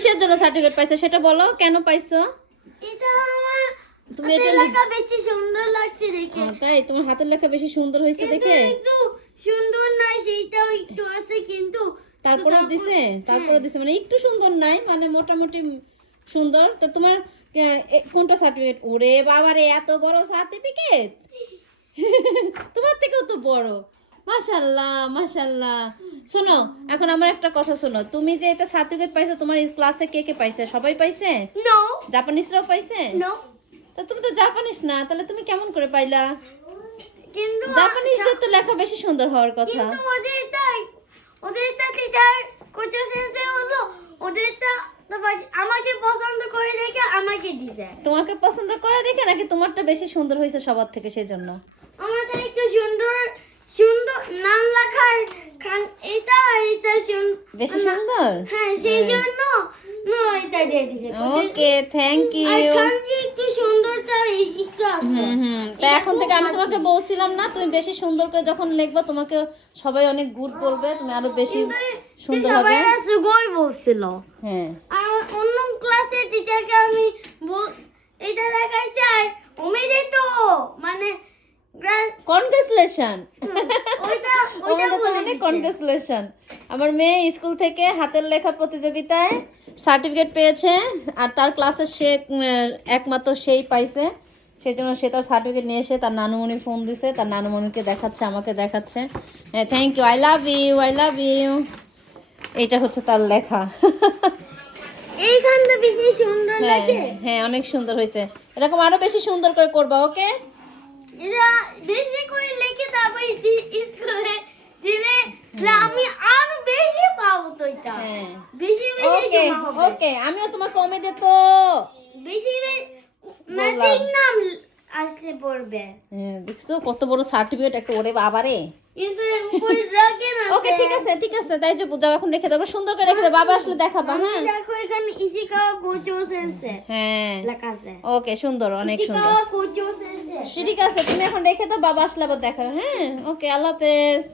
কিসের জন্য সার্টিফিকেট পাইছো সেটা বলো, কেন পাইছো? এটা আমার তুমি হাতের এটা লেখা বেশি সুন্দর লাগছে দেখে। তাই তোমার হাতের লেখা বেশি সুন্দর হয়েছে কিন্তু দেখে একটু সুন্দর নাই, সেইটাও একটু আছে কিন্তু তারপরেও দিছে, তারপরেও দিছে মানে একটু সুন্দর নাই মানে মোটামুটি সুন্দর। তো তোমার কোনটা সার্টিফিকেট? ওরে বাবা রে, এত বড় সার্টিফিকেট! তোমার থেকেও তো বড়। মাশাআল্লাহ মাশাআল্লাহ। শোনো, এখন আমার একটা কথা শোনো, তুমি যে এটা সার্টিফিকেট পাইছো, তোমার ক্লাসে কে কে পাইছে? সবাই পাইছে? নো জাপানিজরাও পাইছে? নো তা তুমি তো জাপানিজ না, তাহলে তুমি কেমন করে পাইলা? কিন্তু জাপানিজদের তো লেখা বেশি সুন্দর হওয়ার কথা। কিন্তু ওদেরটা টিচার কোচা সেন্সে হলো, ওদেরটা আমাকে পছন্দ করে দেখে আমাকে দিছে। তোমাকে পছন্দ করে দেখে নাকি তোমারটা বেশি সুন্দর হয়েছে সবার থেকে সেজন্য? আমাদের একটু সুন্দর সুন্দর নাম লেখার এটা বেশি সুন্দর? হ্যাঁ সেই জন্য এটা দিয়ে দিছে। ওকে, থ্যাংক আর ইউ। খানজি একটু সুন্দরটা একটু আছে। তা এখন থেকে আমি তোমাকে বলছিলাম না, তুমি বেশি সুন্দর করে যখন লিখবা তোমাকে সবাই অনেক গুড বলবে, তুমি আরো বেশি সুন্দর হবে। সবাই সুগই বলছিল। হ্যাঁ আর অন্য ক্লাসের টিচারকে আমি এটা দেখাইছি আর ওমেদে তো মানে কনগ্রেচুলেশন। ওইটা ওদের তো বলে অনেক দিছে। কনগ্রেচুলেশন। আমার মেয়ে স্কুল থেকে হাতের লেখা প্রতিযোগিতায় সার্টিফিকেট পেয়েছে, আর তার ক্লাসে সে একমাত্র সেই পাইছে। সেই জন্য সে তার সার্টিফিকেট নিয়ে এসে তার নানুমণি ফোন দিছে, তার নানুমণিকে দেখাচ্ছে, আমাকে দেখাচ্ছে। হ্যাঁ, thank you, I love you, I love you. এইটা হচ্ছে তার লেখা। এইখানটা বেশি সুন্দর হ্যাঁ লাগে। হ্যাঁ, অনেক সুন্দর হয়েছে। এরকম আরো বেশি সুন্দর করে করবা, ওকে? এটা বেশি করে লিখে তারপর স্কুলে দিলে আমি আরো বেশি পাবো তো এটা। হ্যাঁ বেশি বেশি ওকে জমা হবে। ওকে, আমিও তোমাকে কমে দে তো। বেশি ম্যাজিক নাম আসে পড়বে। হ্যাঁ, দেখছো কত বড় সার্টিফিকেট একটা, ওরে বাবারে। কিন্তু উপরে রাখে না। ওকে, ঠিক আছে ঠিক আছে, তাই যে যাও, এখন রেখে দাও, সুন্দর করে রেখে দাও, বাবা আসলে দেখাবা। হ্যাঁ দেখো এখানে ইশিকা কোচো সেন্সে হ্যাঁ, লেখা আছে। ওকে, সুন্দর, অনেক ইশিকা সুন্দর। কোচো সেন্সে। ঠিক আছে, তুমি এখন রেখে দাও, বাবা আসলে আবার দেখা। হ্যাঁ ওকে, আল্লাহ হাফেজ।